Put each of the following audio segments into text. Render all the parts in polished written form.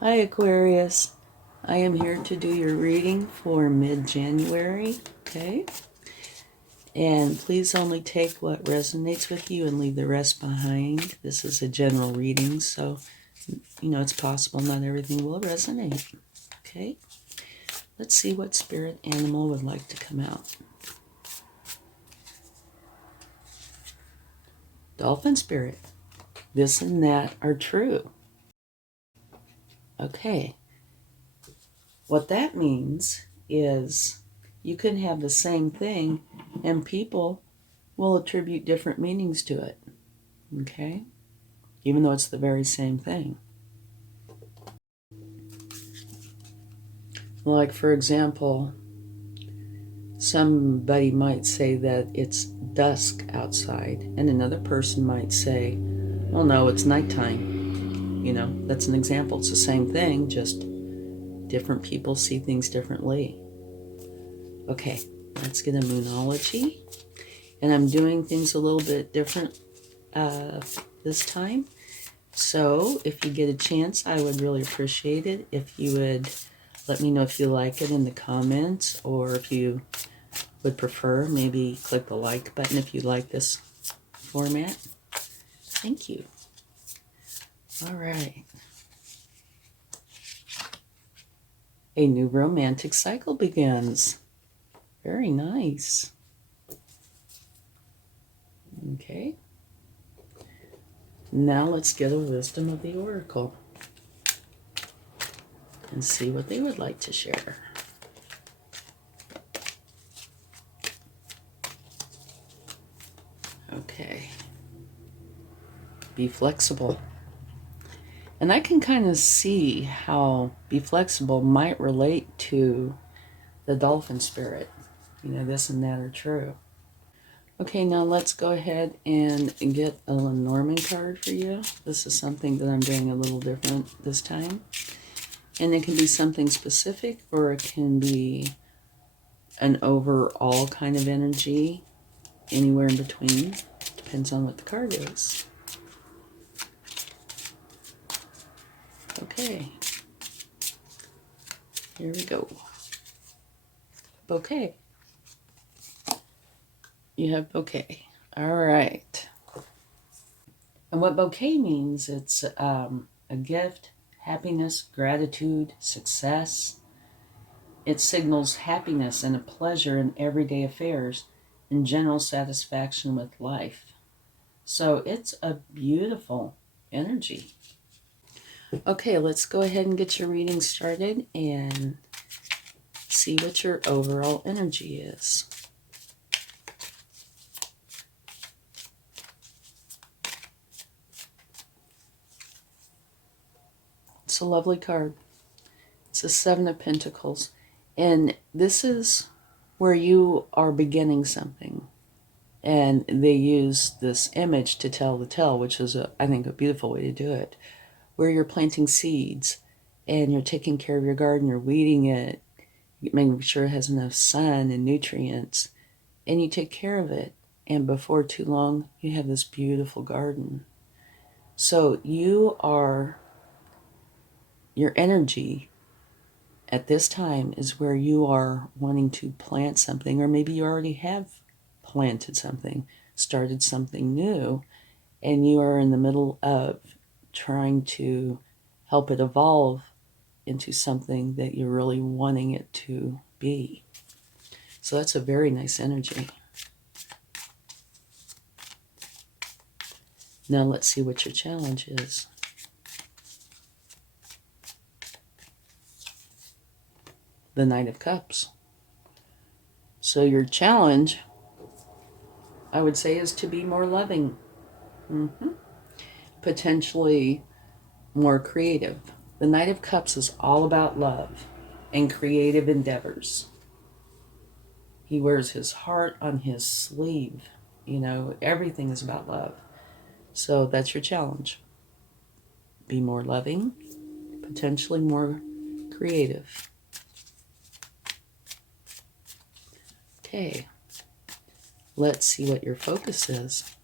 Hi Aquarius, I am here to do your reading for mid-January, okay? And please only take what resonates with you and leave the rest behind. This is a general reading, so it's possible not everything will resonate, okay? Let's see what spirit animal would like to come out. Dolphin spirit, this and that are true. Okay. What that means is you can have the same thing and people will attribute different meanings to it, okay? Even though it's the very same thing. Like, for example, somebody might say that it's dusk outside, and another person might say, well, no, it's nighttime. That's an example. It's the same thing, just different people see things differently. Okay, let's get a moonology. And I'm doing things a little bit different this time. So if you get a chance, I would really appreciate it if you would let me know if you like it in the comments, or if you would prefer, maybe click the like button if you like this format. Thank you. All right. A new romantic cycle begins. Very nice. Okay. Now let's get a wisdom of the oracle and see what they would like to share. Okay. Be flexible. And I can kind of see how be flexible might relate to the dolphin spirit. This and that are true. Okay, now let's go ahead and get a Lenormand card for you. This is something that I'm doing a little different this time. And it can be something specific, or it can be an overall kind of energy, anywhere in between. Depends on what the card is. Okay. Here we go. Bouquet. You have bouquet. All right. And what bouquet means, it's a gift, happiness, gratitude, success. It signals happiness and a pleasure in everyday affairs and general satisfaction with life. So it's a beautiful energy. Okay, let's go ahead and get your reading started and see what your overall energy is. It's a lovely card. It's the Seven of Pentacles. And this is where you are beginning something. And they use this image to tell the tale, which is, I think, a beautiful way to do it. Where you're planting seeds and you're taking care of your garden, you're weeding it, making sure it has enough sun and nutrients, and you take care of it. And before too long, you have this beautiful garden. So your energy at this time is where you are wanting to plant something, or maybe you already have planted something, started something new, and you are in the middle of trying to help it evolve into something that you're really wanting it to be. So that's a very nice energy. Now let's see what your challenge is. The Knight of Cups. So your challenge, I would say, is to be more loving. Potentially more creative. The Knight of Cups is all about love and creative endeavors. He wears his heart on his sleeve. Everything is about love. So that's your challenge. Be more loving, potentially more creative. Okay, let's see what your focus is.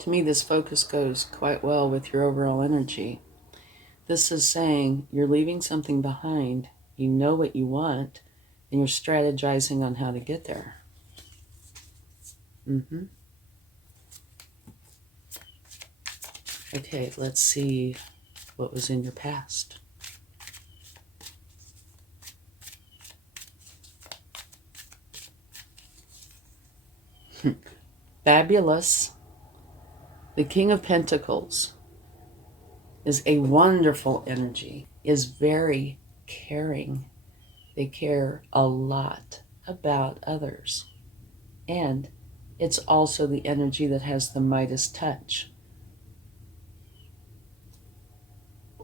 To me, this focus goes quite well with your overall energy. This is saying you're leaving something behind, you know what you want, and you're strategizing on how to get there. Okay, let's see what was in your past. Fabulous. The King of Pentacles is a wonderful energy, is very caring. They care a lot about others. And it's also the energy that has the Midas touch.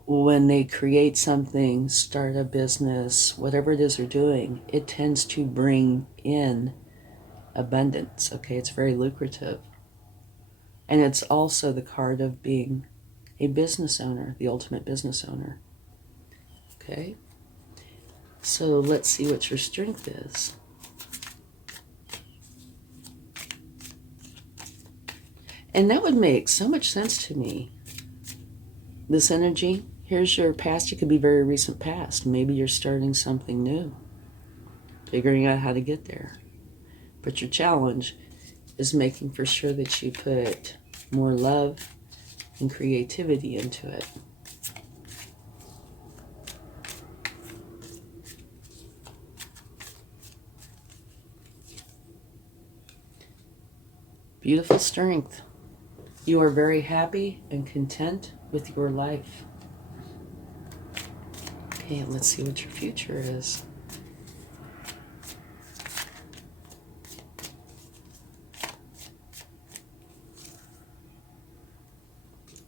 When they create something, start a business, whatever it is they're doing, it tends to bring in abundance. Okay, it's very lucrative. And it's also the card of being a business owner, the ultimate business owner. Okay, so let's see what your strength is. And that would make so much sense to me. This energy, here's your past. It could be very recent past. Maybe you're starting something new, figuring out how to get there. But your challenge is making for sure that you put more love and creativity into it. Beautiful strength. You are very happy and content with your life. Okay, let's see what your future is.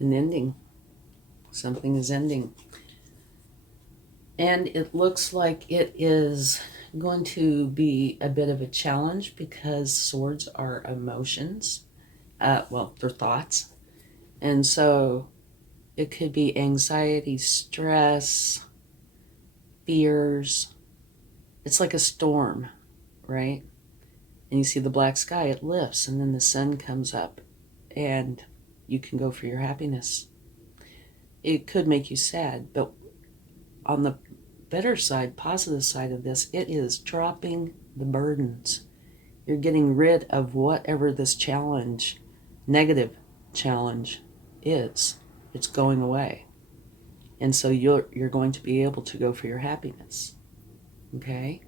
An ending. Something is ending. And it looks like it is going to be a bit of a challenge because swords are emotions. Well, they're thoughts. And so it could be anxiety, stress, fears. It's like a storm, right? And you see the black sky, it lifts, and then the sun comes up, and you can go for your happiness. It could make you sad, but on the better side, positive side of this, it is dropping the burdens. You're getting rid of whatever this challenge, negative challenge is. It's going away. And so you're going to be able to go for your happiness. Okay?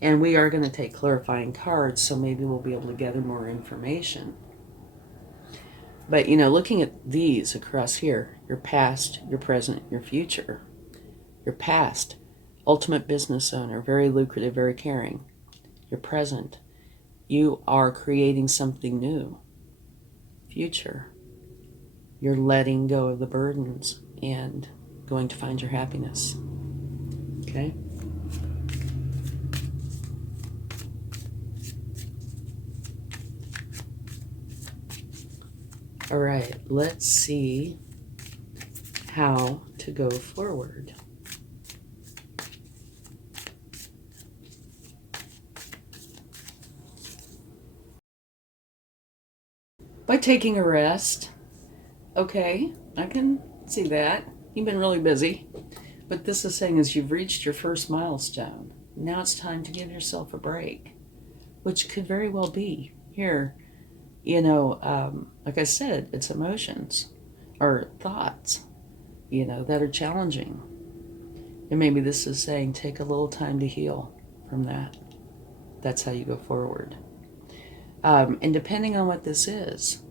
And we are going to take clarifying cards, so maybe we'll be able to gather more information. But, looking at these across here, your past, your present, your future. Your past, ultimate business owner, very lucrative, very caring. Your present, you are creating something new. Future, you're letting go of the burdens and going to find your happiness. Okay? All right, let's see how to go forward. By taking a rest. Okay, I can see that. You've been really busy. But this is saying is you've reached your first milestone. Now it's time to give yourself a break, which could very well be here. Like I said, it's emotions or thoughts, that are challenging. And maybe this is saying take a little time to heal from that. That's how you go forward. And depending on what this is,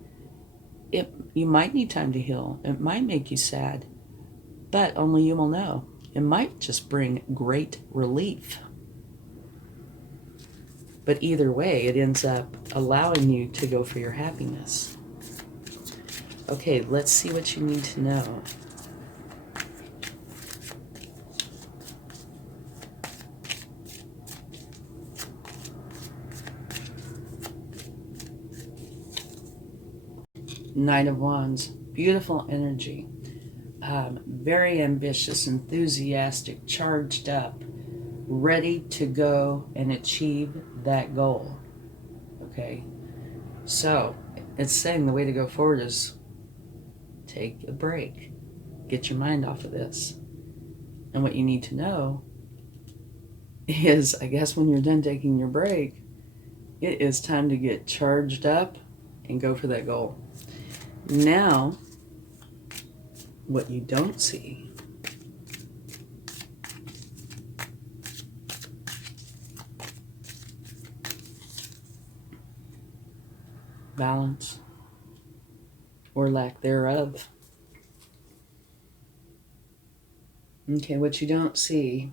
you might need time to heal. It might make you sad, but only you will know. It might just bring great relief. But either way, it ends up allowing you to go for your happiness. Okay, let's see what you need to know. Knight of Wands, beautiful energy, very ambitious, enthusiastic, charged up, ready to go and achieve that goal. Okay, so it's saying the way to go forward is take a break. Get your mind off of this. And what you need to know is, I guess when you're done taking your break, it is time to get charged up and go for that goal. Now, what you don't see balance or lack thereof. Okay, what you don't see,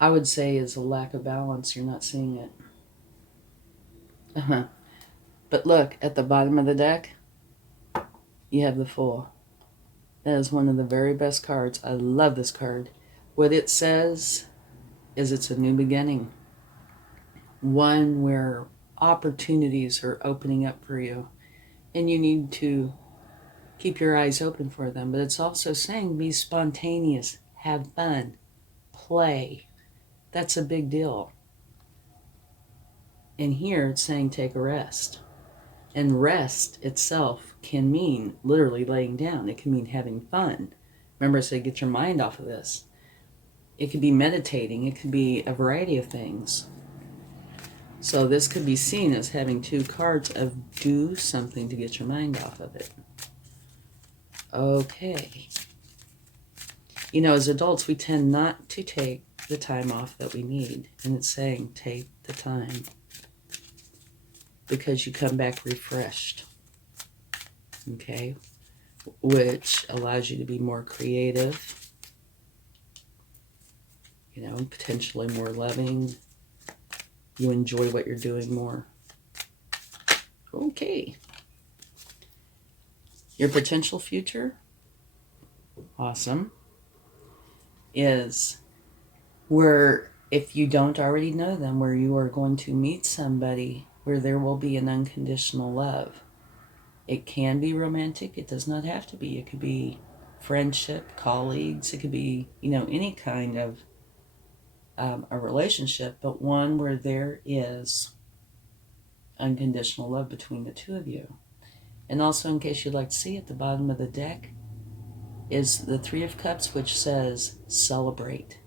I would say, is a lack of balance. You're not seeing it. But look, at the bottom of the deck, you have the Fool. That is one of the very best cards. I love this card. What it says is it's a new beginning. One where opportunities are opening up for you. And you need to keep your eyes open for them. But it's also saying be spontaneous, have fun, play. That's a big deal. And here it's saying take a rest. And rest itself can mean literally laying down. It can mean having fun. Remember I said get your mind off of this. It could be meditating. It could be a variety of things. So this could be seen as having two cards of do something to get your mind off of it. Okay. You know, as adults, we tend not to take the time off that we need. And it's saying take the time. Because you come back refreshed. Okay? Which allows you to be more creative. You know, potentially more loving. You enjoy what you're doing more. Okay. Your potential future, awesome, is where, if you don't already know them, where you are going to meet somebody where there will be an unconditional love. It can be romantic. It does not have to be. It could be friendship, colleagues. It could be, you know, any kind of a relationship, but one where there is unconditional love between the two of you. And also, in case you'd like to see, at the bottom of the deck is the Three of Cups, which says celebrate.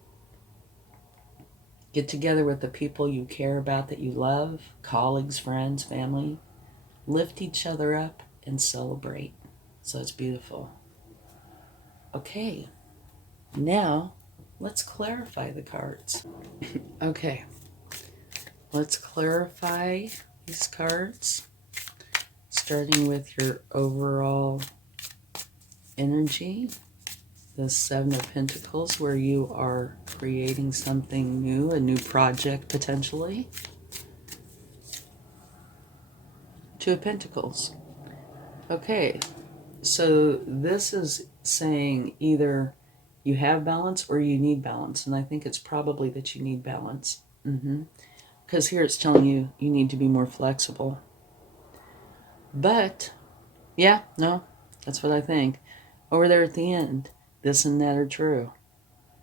Get together with the people you care about, that you love, colleagues, friends, family. Lift each other up and celebrate. So it's beautiful. Okay, now let's clarify the cards. Okay, let's clarify these cards, starting with your overall energy. The Seven of Pentacles, where you are creating something new, a new project potentially. Two of Pentacles. Okay, so this is saying either you have balance or you need balance. And I think it's probably that you need balance. Because here it's telling you you need to be more flexible. But, yeah, no, that's what I think. Over there at the end, this and that are true.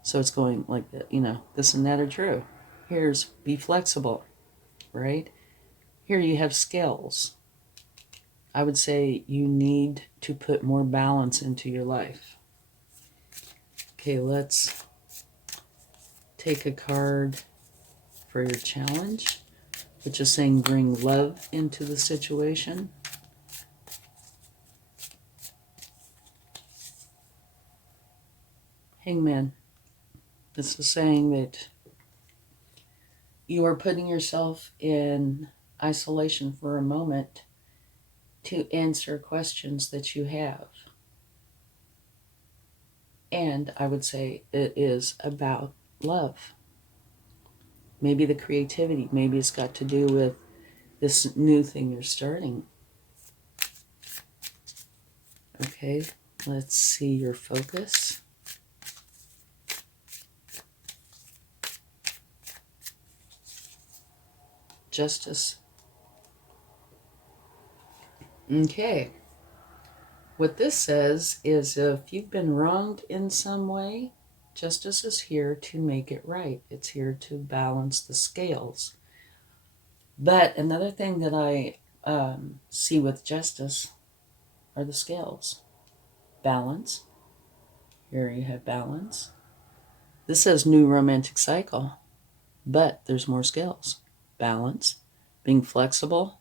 So it's going like that, you know, this and that are true. Here's be flexible, right? Here you have scales. I would say you need to put more balance into your life. Okay, let's take a card for your challenge, which is saying bring love into the situation. Hangman. This is saying that you are putting yourself in isolation for a moment to answer questions that you have. And I would say it is about love. Maybe the creativity, maybe it's got to do with this new thing you're starting. Okay, let's see your focus. Justice. Okay. What this says is if you've been wronged in some way, justice is here to make it right. It's here to balance the scales. But another thing that I see with justice are the scales. Balance. Here you have balance. This says new romantic cycle, but there's more scales. Balance. Being flexible.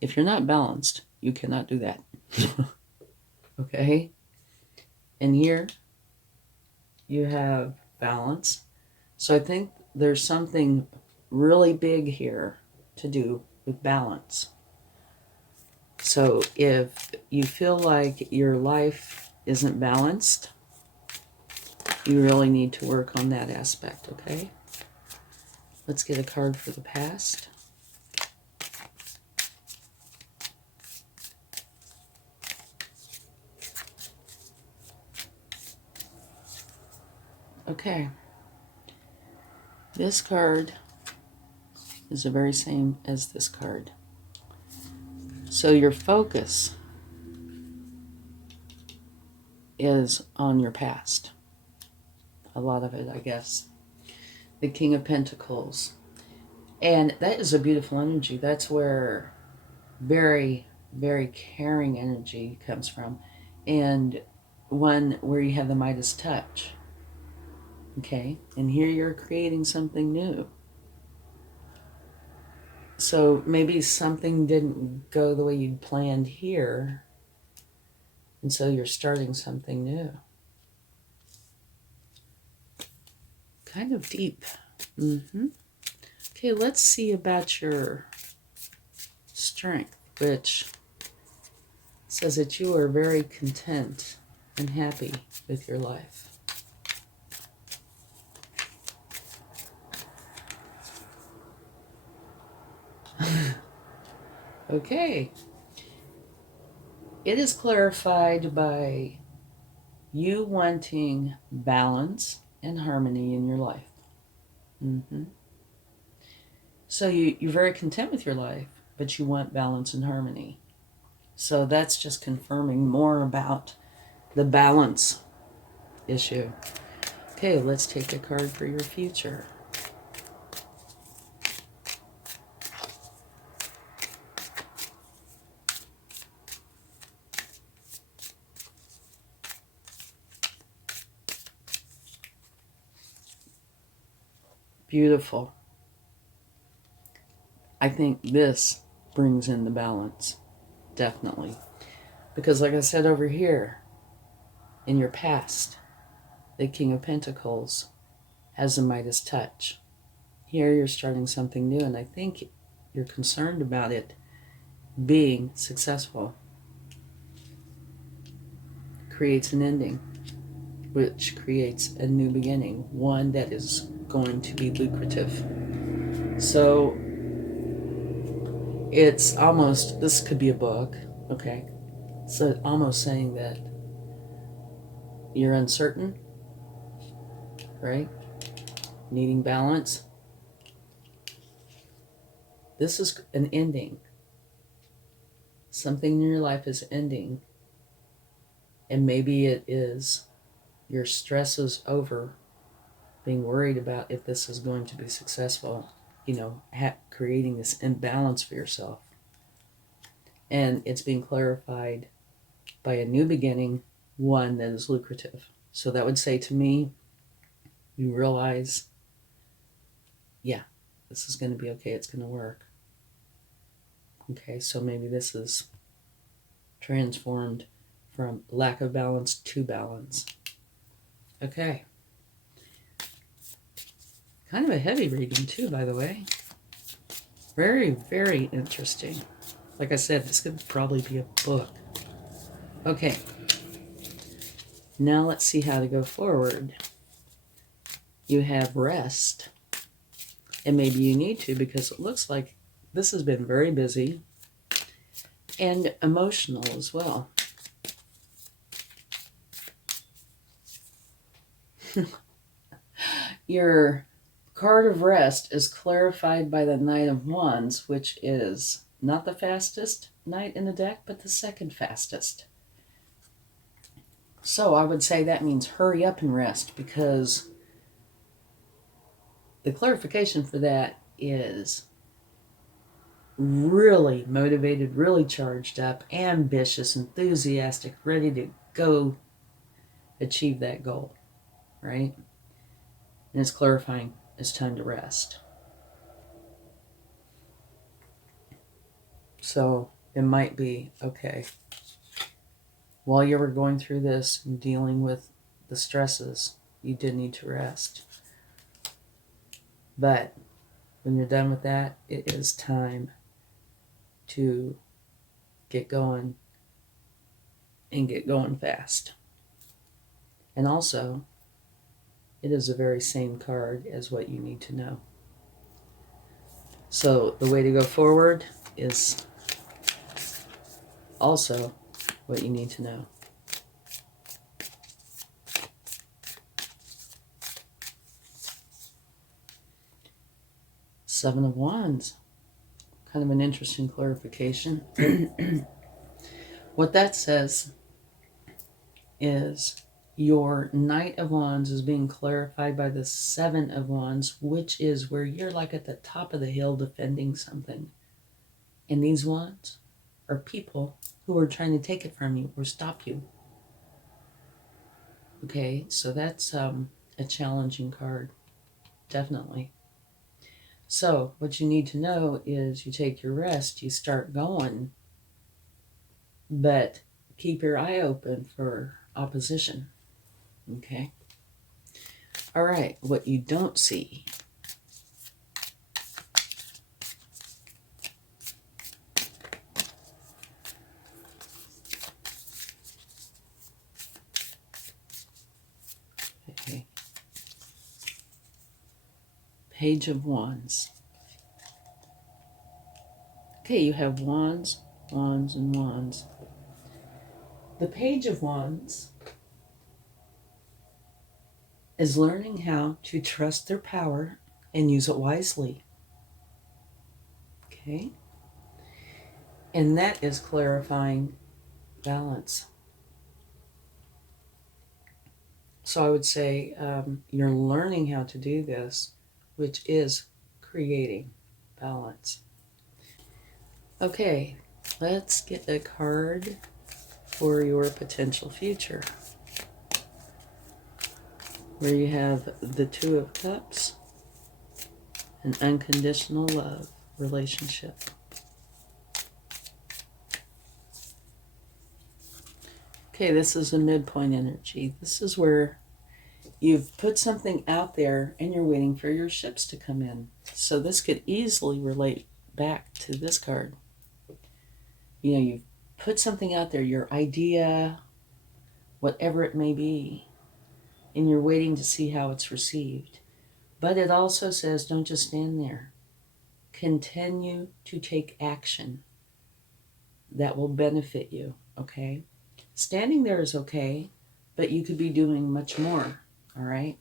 If you're not balanced, you cannot do that. Okay? And here you have balance. So I think there's something really big here to do with balance. So if you feel like your life isn't balanced, you really need to work on that aspect, okay? Let's get a card for the past. Okay. This card is the very same as this card. So your focus is on your past. A lot of it, I guess. The King of Pentacles. And that is a beautiful energy. That's where very, very caring energy comes from. And one where you have the Midas touch. Okay? And here you're creating something new. So maybe something didn't go the way you'd planned here. And so you're starting something new. Kind of deep. Okay, let's see about your strength, which says that you are very content and happy with your life. Okay. It is clarified by you wanting balance and harmony in your life. So you're very content with your life, but you want balance and harmony. So that's just confirming more about the balance issue. Okay, let's take a card for your future. Beautiful. I think this brings in the balance, definitely. Because like I said over here, in your past, the King of Pentacles has the Midas touch. Here you're starting something new, and I think you're concerned about it being successful. Creates an ending, which creates a new beginning, one that is going to be lucrative. So it's almost, this could be a book, okay? So almost saying that you're uncertain, right? Needing balance. This is an ending. Something in your life is ending. And maybe it is your stress is over being worried about if this is going to be successful, creating this imbalance for yourself. And it's being clarified by a new beginning, one that is lucrative. So that would say to me, you realize, yeah, this is going to be okay. It's going to work. Okay, so maybe this is transformed from lack of balance to balance. Okay. Kind of a heavy reading too, by the way. Very, very interesting. Like I said, this could probably be a book. Okay. Now let's see how to go forward. You have rest. And maybe you need to, because it looks like this has been very busy and emotional as well. Your card of rest is clarified by the Knight of Wands, which is not the fastest knight in the deck, but the second fastest. So I would say that means hurry up and rest, because the clarification for that is really motivated, really charged up, ambitious, enthusiastic, ready to go achieve that goal, right? And it's clarifying it's time to rest. So it might be, okay, while you were going through this and dealing with the stresses, you did need to rest. But when you're done with that, it is time to get going and get going fast. And also, it is the very same card as what you need to know. So the way to go forward is also what you need to know. Seven of Wands. Kind of an interesting clarification. What that says is your Knight of Wands is being clarified by the Seven of Wands, which is where you're like at the top of the hill defending something. And these wands are people who are trying to take it from you or stop you. Okay, so that's a challenging card, definitely. So what you need to know is you take your rest, you start going, but keep your eye open for opposition. Okay? All right, what you don't see. Okay. Page of Wands. Okay, you have wands, wands, and wands. The Page of Wands is learning how to trust their power and use it wisely. Okay? And that is clarifying balance. So I would say you're learning how to do this, which is creating balance. Okay, let's get a card for your potential future, where you have the Two of Cups, an unconditional love relationship. Okay, this is a midpoint energy. This is where you've put something out there and you're waiting for your ships to come in. So this could easily relate back to this card. You know, you've put something out there, your idea, whatever it may be, and you're waiting to see how it's received. But it also says, don't just stand there. Continue to take action that will benefit you, okay? Standing there is okay, but you could be doing much more, all right?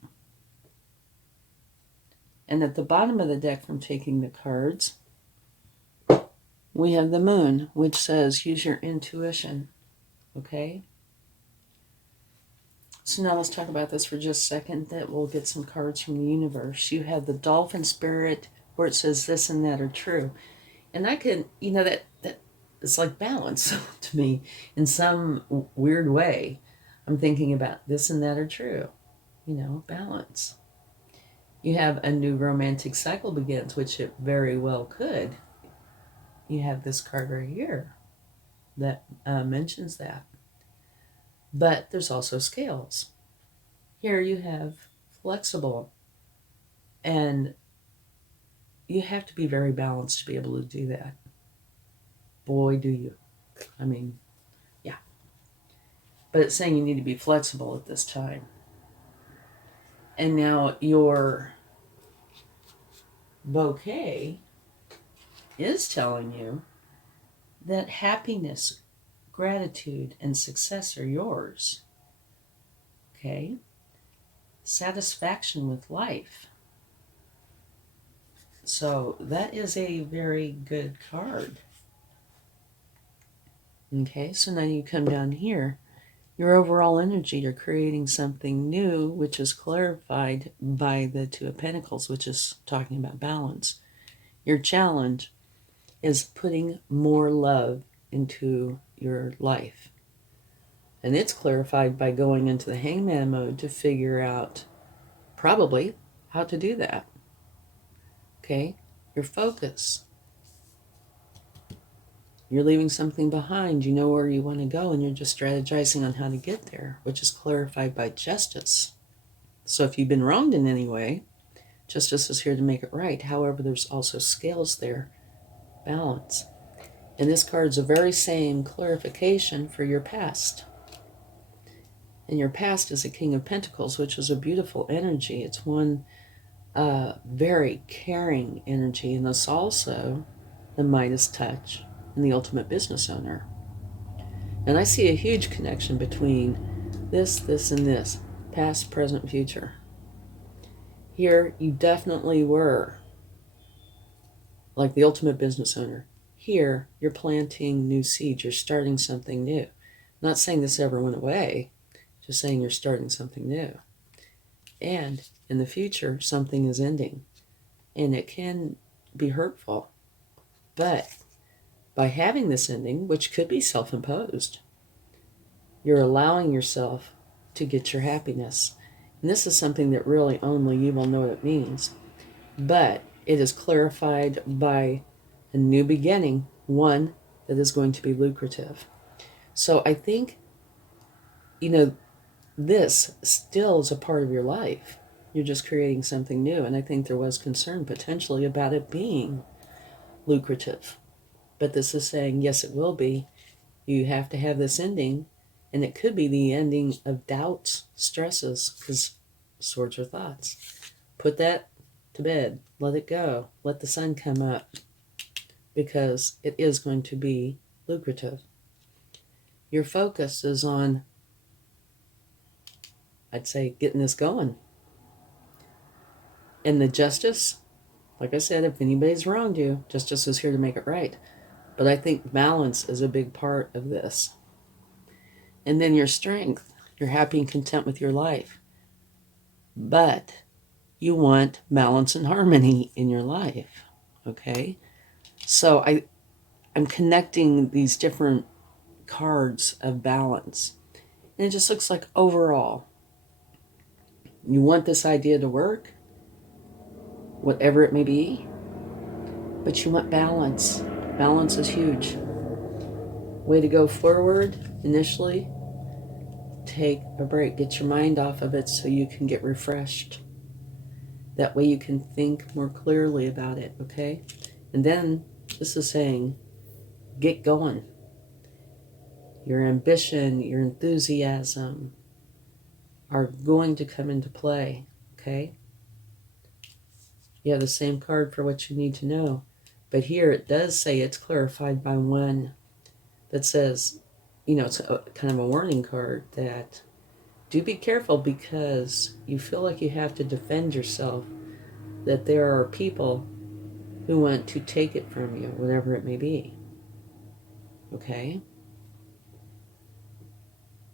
And at the bottom of the deck, from taking the cards, we have the Moon, which says use your intuition, okay? So now let's talk about this for just a second. That we'll get some cards from the universe. You have the Dolphin Spirit, where it says this and that are true. And I can, you know, that it's like balance to me in some weird way. I'm thinking about this and that are true, you know, balance. You have a new romantic cycle begins, which it very well could. You have this card right here that mentions that. But there's also scales. Here you have flexible. And you have to be very balanced to be able to do that. Boy, do you. I mean, yeah. But it's saying you need to be flexible at this time. And now your bouquet is telling you that happiness, gratitude, and success are yours. Okay? Satisfaction with life. So that is a very good card. Okay, so now you come down here. Your overall energy, you're creating something new, which is clarified by the Two of Pentacles, which is talking about balance. Your challenge, is putting more love into your life. And it's clarified by going into the hangman mode to figure out probably how to do that. Okay? Your focus. You're leaving something behind. You know where you want to go, and you're just strategizing on how to get there, which is clarified by justice. So if you've been wronged in any way, justice is here to make it right. However, there's also scales there, balance. And this card's the very same clarification for your past. And your past is a King of Pentacles, which is a beautiful energy. It's one very caring energy, and it's also the Midas touch and the ultimate business owner. And I see a huge connection between this, and this. Past, present, future. Here, you definitely were like the ultimate business owner. Here, you're planting new seeds. You're starting something new. I'm not saying this ever went away. Just saying you're starting something new. And in the future, something is ending. And it can be hurtful. But by having this ending, which could be self-imposed, you're allowing yourself to get your happiness. And this is something that really only you will know what it means. But it is clarified by a new beginning, one that is going to be lucrative. So I think, this still is a part of your life. You're just creating something new. And I think there was concern potentially about it being lucrative. But this is saying, yes, it will be. You have to have this ending. And it could be the ending of doubts, stresses, because swords are thoughts. Put that to bed. Let it go. Let the sun come up. Because it is going to be lucrative. Your focus is on, I'd say, getting this going. And the justice, like I said, if anybody's wronged you, justice is here to make it right. But I think balance is a big part of this. And then your strength. You're happy and content with your life. But you want balance and harmony in your life. Okay? So I'm connecting these different cards of balance. And it just looks like overall, you want this idea to work, whatever it may be, but you want balance. Balance is huge. Way to go forward initially. Take a break. Get your mind off of it so you can get refreshed. That way you can think more clearly about it, okay? And then this is saying, get going. Your ambition, your enthusiasm are going to come into play, okay? You have the same card for what you need to know. But here it does say it's clarified by one that says, it's kind of a warning card that do be careful because you feel like you have to defend yourself, that there are people who want to take it from you, whatever it may be. Okay?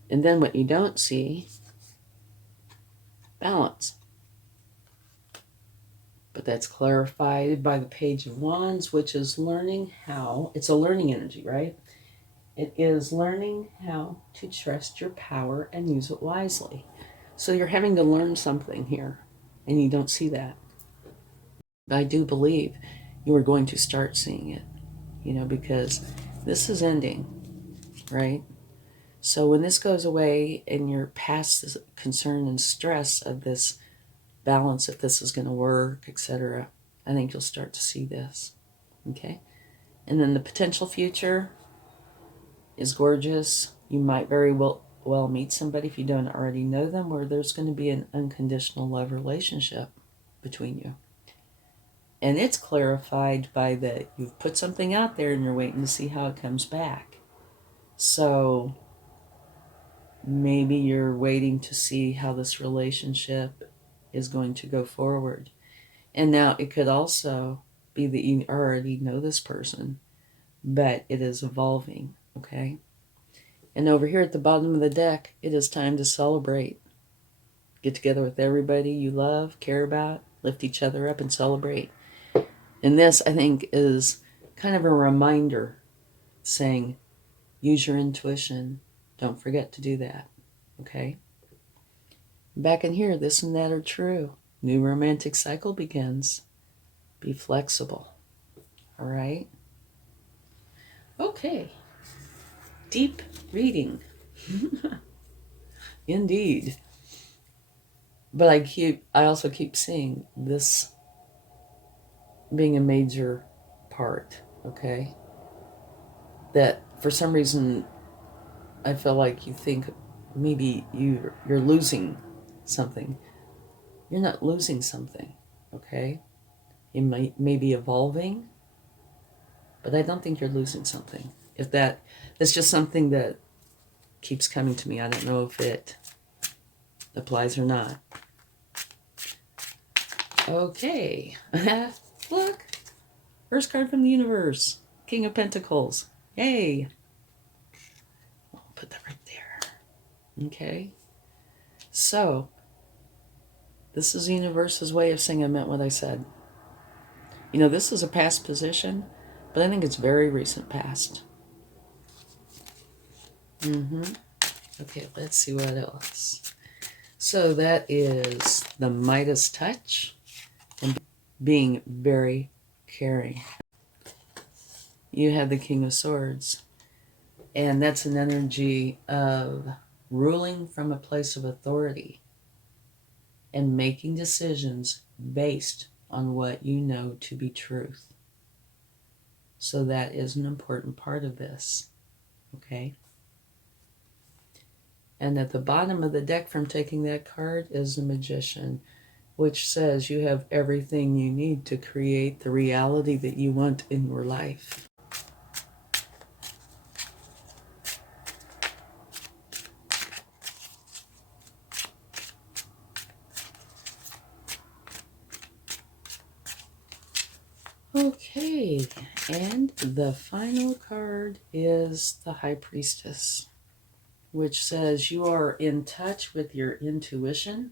And then what you don't see, balance. But that's clarified by the Page of Wands, which is learning how, it's a learning energy, right? It is learning how to trust your power and use it wisely. So you're having to learn something here, and you don't see that. But I do believe you are going to start seeing it, because this is ending, right? So when this goes away and you're past the concern and stress of this balance, if this is going to work, etc., I think you'll start to see this, okay? And then the potential future is gorgeous. You might very well meet somebody, if you don't already know them, where there's going to be an unconditional love relationship between you. And it's clarified by that you've put something out there and you're waiting to see how it comes back. So maybe you're waiting to see how this relationship is going to go forward. And now it could also be that you already know this person, but it is evolving, okay? And over here at the bottom of the deck, it is time to celebrate. Get together with everybody you love, care about, lift each other up and celebrate. And this, I think, is kind of a reminder saying, use your intuition. Don't forget to do that. Okay? Back in here, this and that are true. New romantic cycle begins. Be flexible. All right? Okay. Deep reading. Indeed. But I also keep seeing this being a major part, okay? That for some reason I feel like you think maybe you're losing something. You're not losing something, okay? You may be evolving, but I don't think you're losing something. If that's just something that keeps coming to me. I don't know if it applies or not. Okay. Look. First card from the universe. King of Pentacles. Yay. I'll put that right there. Okay. So, this is the universe's way of saying I meant what I said. You know, this is a past position, but I think it's very recent past. Okay, let's see what else. So that is the Midas touch and being very caring. You have the King of Swords, and that's an energy of ruling from a place of authority and making decisions based on what you know to be truth. So that is an important part of this, okay? And at the bottom of the deck from taking that card is the Magician, which says you have everything you need to create the reality that you want in your life. Okay, and the final card is the High Priestess, which says you are in touch with your intuition,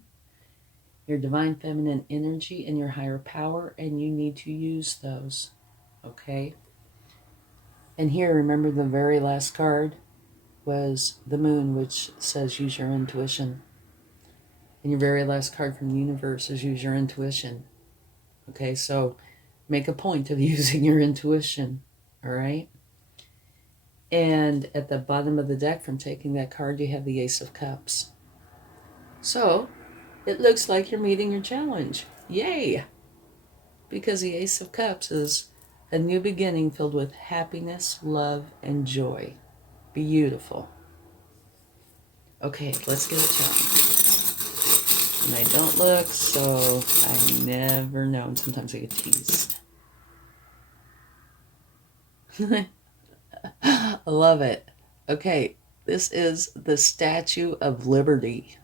your divine feminine energy, and your higher power, and you need to use those, okay? And here, remember the very last card was the Moon, which says use your intuition. And your very last card from the universe is use your intuition. Okay, so make a point of using your intuition, all right? And at the bottom of the deck from taking that card, you have the Ace of Cups. So it looks like you're meeting your challenge. Yay! Because the Ace of Cups is a new beginning filled with happiness, love, and joy. Beautiful. Okay, let's get a challenge. And I don't look, so I never know. And sometimes I get teased. I love it. Okay, this is the Statue of Liberty.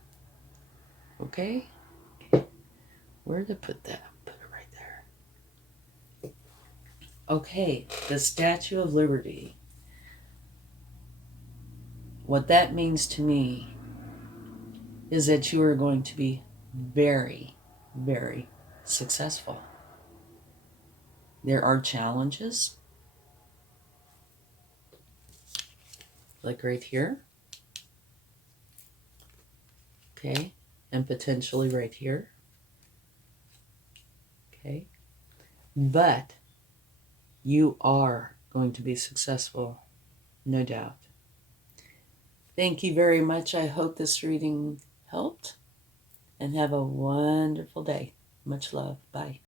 Okay? Where to put that? Put it right there. Okay, the Statue of Liberty. What that means to me is that you are going to be very, very successful. There are challenges, like right here, okay, and potentially right here, okay, but you are going to be successful, no doubt. Thank you very much. I hope this reading helped, and have a wonderful day. Much love. Bye.